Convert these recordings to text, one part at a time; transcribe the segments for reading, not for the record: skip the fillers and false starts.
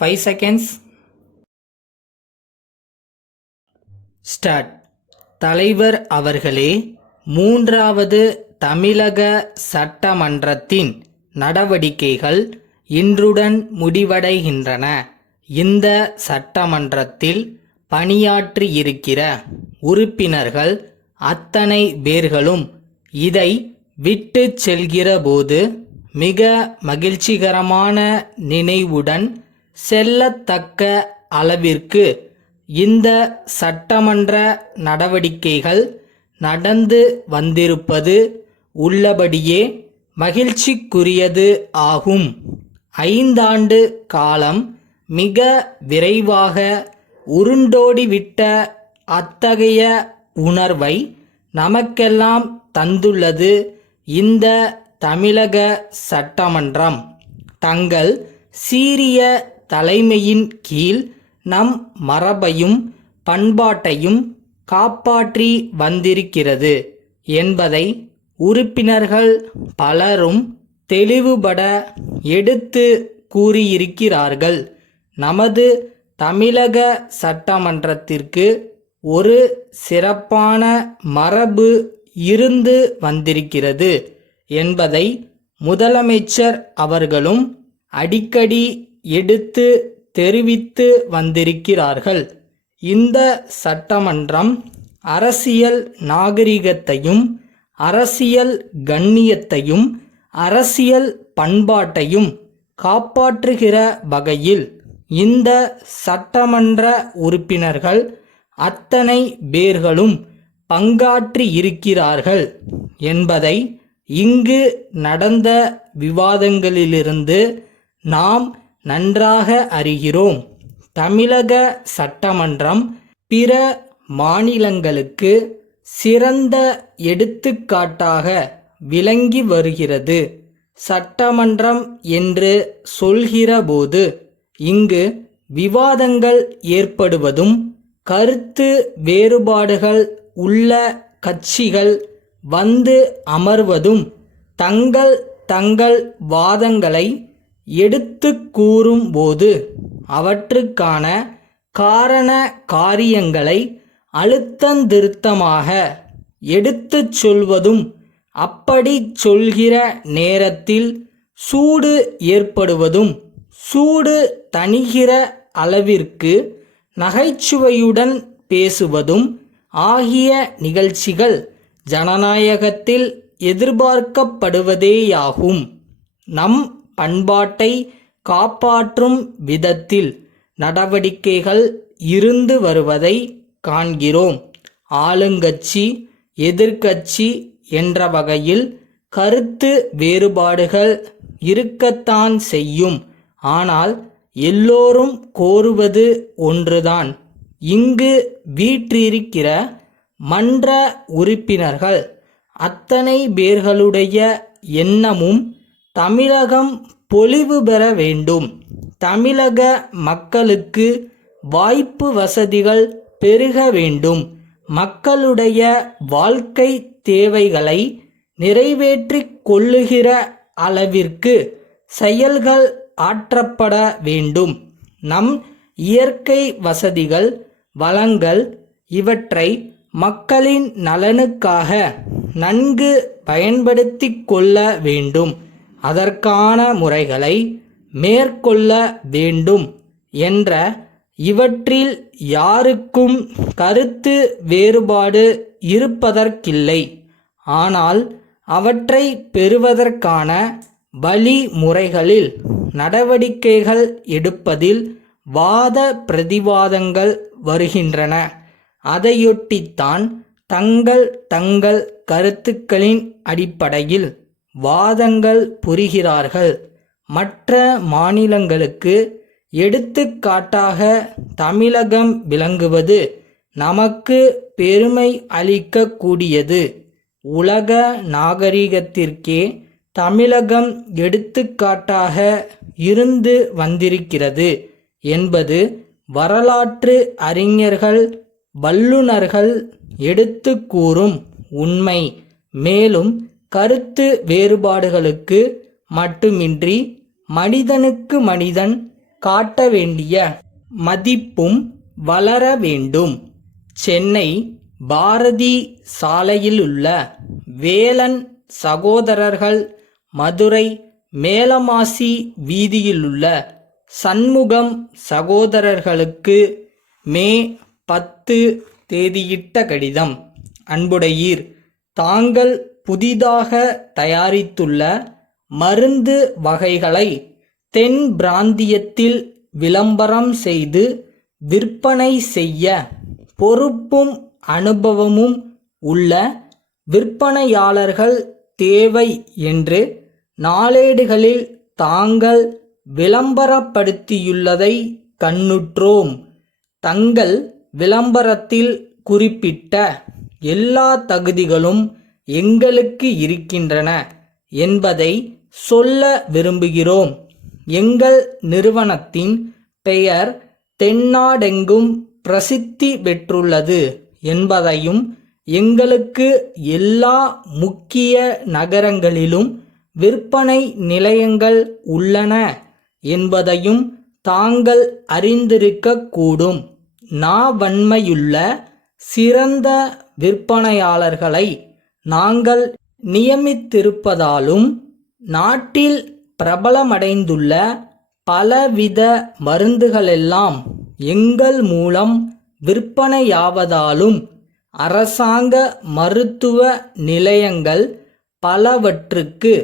5 seconds. Start. தலைவர் அவர்களே, மூன்றாவது தமிழக சட்டமன்றத்தின் நடவடிக்கைகள் இன்றுடன் முடிவடைகின்றன. இந்த சட்டமன்றத்தில் பணியாற்றியிருக்கிற உறுப்பினர்கள் அத்தனை பேர்களும் இதை விட்டு செல்கிற போது மிக மகிழ்ச்சிகரமான நினைவுடன் செல்லத்தக்க அளவிற்கு இந்த சட்டமன்ற நடவடிக்கைகள் நடந்து வந்திருப்பது உள்ளபடியே மகிழ்ச்சிக்குரியது ஆகும். 5 ஆண்டு காலம் மிக விரைவாக உருண்டோடிவிட்ட அத்தகைய உணர்வை நமக்கெல்லாம் தந்துள்ளது இந்த தமிழக சட்டமன்றம். தங்கள் சீரிய தலைமையின் கீழ் நம் மரபையும் பண்பாட்டையும் காப்பாற்றி வந்திருக்கிறது என்பதை உறுப்பினர்கள் பலரும் தெளிவுபட எடுத்து கூறியிருக்கிறார்கள். நமது தமிழக சட்டமன்றத்திற்கு ஒரு சிறப்பான மரபு இருந்து வந்திருக்கிறது என்பதை முதலமைச்சர் அவர்களும் அடிக்கடி எடுத்து தெரிவித்து வந்திருக்கிறார்கள். இந்த சட்டமன்றம் அரசியல் நாகரிகத்தையும் அரசியல் கண்ணியத்தையும் அரசியல் பண்பாட்டையும் காப்பாற்றுகிற வகையில் இந்த சட்டமன்ற உறுப்பினர்கள் அத்தனை பேர்களும் பங்காற்றி இருக்கிறார்கள் என்பதை இங்கு நடந்த விவாதங்களிலிருந்து நாம் நன்றாக அறிகிறோம். தமிழக சட்டமன்றம் பிற மாநிலங்களுக்கு சிறந்த எடுத்துக்காட்டாக விளங்கி வருகிறது. சட்டமன்றம் என்று சொல்கிறபோது இங்கு விவாதங்கள் ஏற்படுவதும் கருத்து வேறுபாடுகள் உள்ள கட்சிகள் வந்து அமர்வதும் தங்கள் வாதங்களை எடுத்து கூறும் போது அவற்றுக்கான காரண காரியங்களை அழுத்தந்திருத்தமாக எடுத்துச் சொல்வதும், அப்படி சொல்கிற நேரத்தில் சூடு ஏற்படுவதும், சூடு தணிகிற அளவிற்கு நகைச்சுவையுடன் பேசுவதும் ஆகிய நிகழ்ச்சிகள் ஜனநாயகத்தில் எதிர்பார்க்கப்படுவதேயாகும். நம் பண்பாட்டை காப்பாற்றும் விதத்தில் நடவடிக்கைகள் இருந்து வருவதை காண்கிறோம். ஆளுங்கட்சி எதிர்க்கட்சி என்ற வகையில் கருத்து வேறுபாடுகள் இருக்கத்தான் செய்யும். ஆனால் எல்லோரும் கோருவது ஒன்றுதான். இங்கு வீற்றிருக்கிற மன்ற உறுப்பினர்கள் அத்தனை பேர்களுடைய எண்ணமும் தமிழகம் பொலிவு பெற வேண்டும், தமிழக மக்களுக்கு வாய்ப்பு வசதிகள் பெருக வேண்டும், மக்களுடைய வாழ்க்கை தேவைகளை நிறைவேற்றிக் கொள்ளுகிற அளவிற்கு செயல்கள் ஆற்றப்பட வேண்டும். நம் இயற்கை வசதிகள் வளங்கள் இவற்றை மக்களின் நலனுக்காக நன்கு பயன்படுத்தி கொள்ள வேண்டும். அதற்கான முறைகளை மேற்கொள்ள வேண்டும் என்ற இவற்றில் யாருக்கும் கருத்து வேறுபாடு இருப்பதற்கில்லை. ஆனால் அவற்றை பெறுவதற்கான வழிமுறைகளில் நடவடிக்கைகள் எடுப்பதில் வாத பிரதிவாதங்கள் வருகின்றன. அதையொட்டித்தான் தங்கள் கருத்துக்களின் அடிப்படையில் வாதங்கள் புரிகிறார்கள். மற்ற மாநிலங்களுக்கு எடுத்துக்காட்டாக தமிழகம் விளங்குவது நமக்கு பெருமை அளிக்கக்கூடியது. உலக நாகரிகத்திற்கே தமிழகம் எடுத்துக்காட்டாக இருந்து வந்திருக்கிறது என்பது வரலாற்று அறிஞர்கள் வல்லுனர்கள் எடுத்து கூறும் உண்மை. மேலும் கருத்து வேறுபாடுகளுக்கு மட்டுமின்றி மனிதனுக்கு மனிதன் காட்ட வேண்டிய மதிப்பும் வளர வேண்டும். சென்னை பாரதி சாலையிலுள்ள வேலன் சகோதரர்கள், மதுரை மேலமாசி வீதியிலுள்ள சண்முகம் சகோதரர்களுக்கு மே 10 தேதியிட்ட கடிதம். அன்புடையீர், தாங்கள் புதிதாக தயாரித்துள்ள மருந்து வகைகளை தென் பிராந்தியத்தில் விளம்பரம் செய்து விற்பனை செய்ய பொறுப்பும் அனுபவமும் உள்ள விற்பனையாளர்கள் தேவை என்று நாளேடுகளில் தாங்கள் விளம்பரப்படுத்தியுள்ளதை கண்ணுற்றோம். தங்கள் விளம்பரத்தில் குறிப்பிட்ட எல்லா தகுதிகளும் எங்களுக்கு இருக்கின்றன என்பதை சொல்ல விரும்புகிறோம். எங்கள் நிறுவனத்தின் பெயர் தென்னாடெங்கும் பிரசித்தி பெற்றுள்ளது என்பதையும், எங்களுக்கு எல்லா முக்கிய நகரங்களிலும் விற்பனை நிலையங்கள் உள்ளன என்பதையும் தாங்கள் அறிந்திருக்கக்கூடும். நாவன்மையுள்ள சிறந்த விற்பனையாளர்களை நாங்கள் நியமித்திருப்பதாலும், நாட்டில் பிரபலமடைந்துள்ள பலவித மருந்துகளெல்லாம் எங்கள் மூலம் விற்பனையாவதாலும், அரசாங்க மருத்துவ நிலையங்கள் பலவற்றுக்கு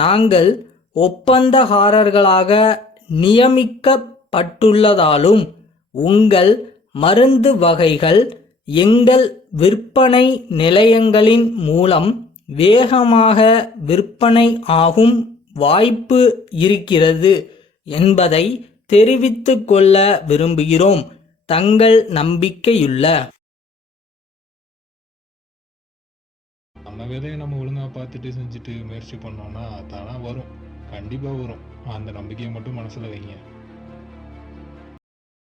நாங்கள் ஒப்பந்தக்காரர்களாக நியமிக்கப்பட்டுள்ளதாலும், உங்கள் மருந்து வகைகள் எங்கள் விற்பனை நிலையங்களின் மூலம் வேகமாக விற்பனை ஆகும் வாய்ப்பு இருக்கிறது என்பதை தெரிவித்துக் கொள்ள விரும்புகிறோம். தங்கள் நம்பிக்கையுள்ள நம்ம வேலையை நம்ம ஒழுங்காக பார்த்துட்டு செஞ்சுட்டு முயற்சி பண்ணோம்னா தானாக வரும். கண்டிப்பாக வரும். அந்த நம்பிக்கையை மட்டும் மனசில் வைங்க.